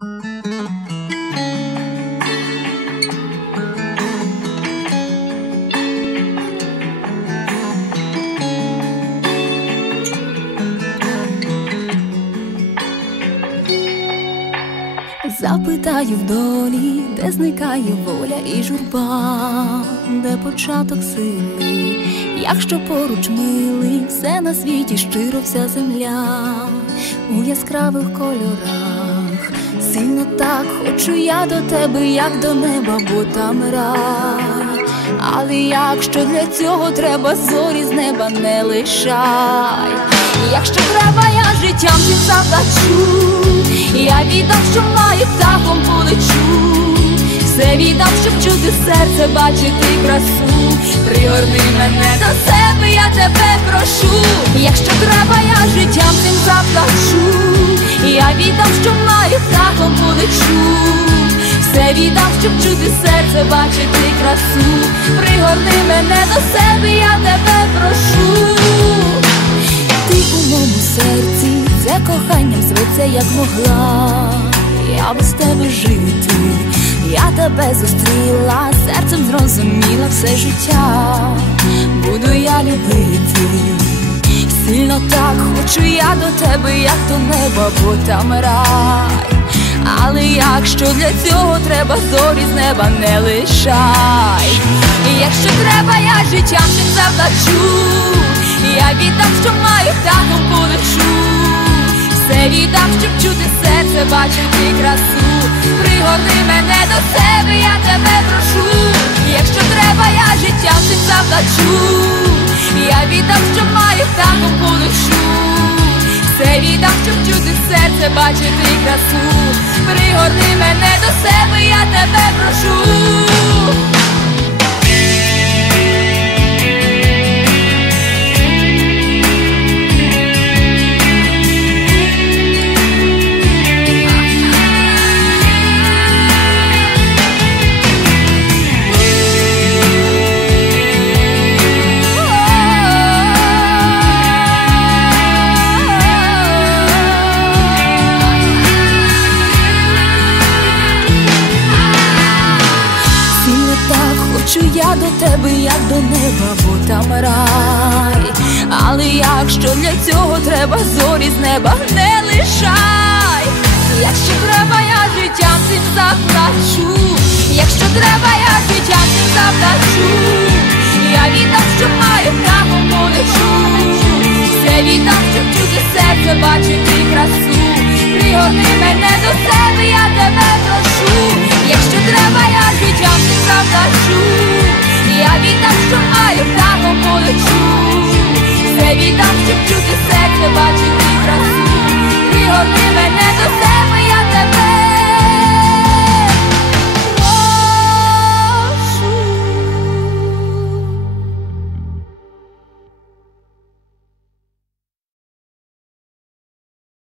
Запитаю в долі, де зникає воля і журба, де початок сили, якщо поруч милий, все на світі щиро вся земля. У яскравих кольорах, сильно так хочу я до тебе, як до неба, бо там рай. Але якщо для цього треба зорі з неба не лишай, якщо треба, я життям ти заплачу, я віддам, що маю птахом полечу, все віддам, щоб чути серце, бачити красу, пригорни мене до себе, я тебе прошу, якщо треба, я життям цим заплачу, полечу. Все віддам, щоб чути серце, бачити красу, пригорни мене до себе, я тебе прошу. Ти у моєму серці, це коханням зветься, як могла. Я без тебе жити, я тебе зустріла, серцем зрозуміла все життя, буду я любити. Сильно так хочу я до тебе, як до неба, бо там рай. Але якщо для цього треба зорі з неба не лишай. І якщо треба, я життям цим заплачу, я віддам, що маю птахом полечу, все віддам, щоб чути серце, бачити красу, пригони мене до себе, я тебе прошу, якщо треба, я життям цим заплачу, я віддам, що маю птахом полечу. Все серце, бачити красу, пригорни мене до себе, я тебе прошу. Тебе, як до неба, бо там рай. Але якщо для цього треба зорі з неба не лишай. Якщо треба, я життям цим заплачу. Якщо треба, я життям цим заплачу. Я віддам, що маю право полечу. Все віддам, щоб чути серце, бачити красу. Пригорни мене до себе, я тебе прошу.